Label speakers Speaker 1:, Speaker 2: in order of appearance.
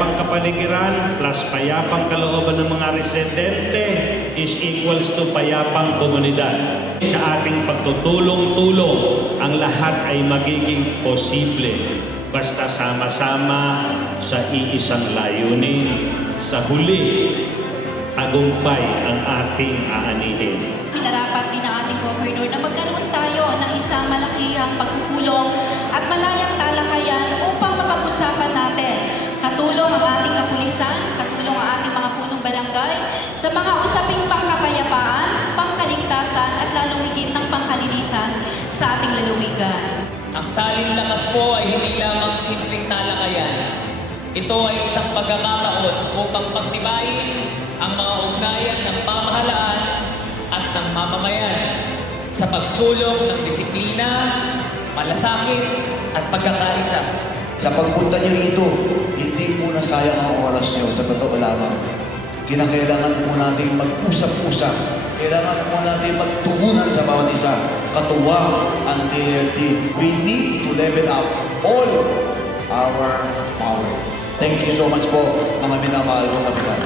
Speaker 1: Payapang kapaligiran plus payapang kalooban ng mga residente is equals to payapang komunidad. Sa ating pagtutulong-tulong, ang lahat ay magiging posible. Basta sama-sama sa iisang layunin. Sa huli, tagumpay ang ating aanihin.
Speaker 2: Pinarapat din ng ating governor na magkaroon barangay sa mga usaping pangkapayapaan, pangkaligtasan at lalong higit ng pangkalinisan sa ating lalawigan.
Speaker 3: Ang salin lakas po ay hindi lamang simpleng talakayan. Ito ay isang pagkakataon upang pagtibayin ang mga ugnayan ng pamahalaan at ng mamamayan sa pagsulong ng disiplina, malasakit at pagkakaisa.
Speaker 4: Sa pagpunta niyo rito, hindi po nasayang ang oras niyo. Sa totoo lamang, kinakailangan po natin mag-usap-usap. Kailangan po natin magtugunan sa bawat isa. Katuwang ang DLT. We need to level up all our power. Thank you so much po, mga minamahal kong kapitan.